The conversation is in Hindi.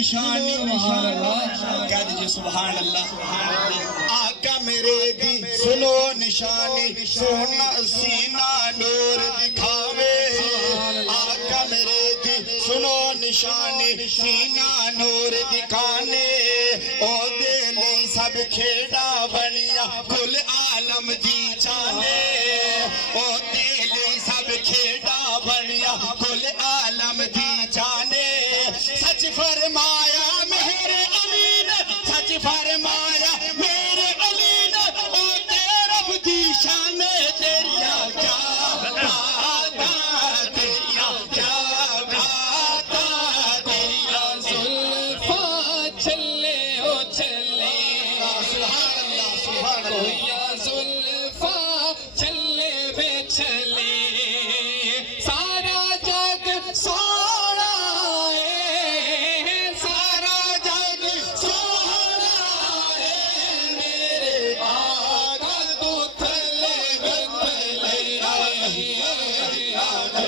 निशानी कह दीजिए सुभान अल्लाह। आका मेरे दी सुनो निशानी, सोना सीना नूर दिखावे। आका मेरे दी सुनो निशानी, सीना नूर दिखाने। ओ दिली सब खेड़ा बनिया, कुल आलम दी जाने। ओ दिली सब खेड़ा बनिया, कुल आलम दी जाने। सच फरमाया मेरे अली ने, सच फरमाया मेरे अली ने। ओ तेरा दी शान तेरिया क्या बाता, तेरिया क्या बाता, तेरिया जुल्फा चले ओ चले, सुभान अल्लाह सुभान अल्लाह। जुल्फा चले वे चले, सारा जग सोना है, सारा जग सोना है। मेरे आका तो थले बंधले, मेरे आका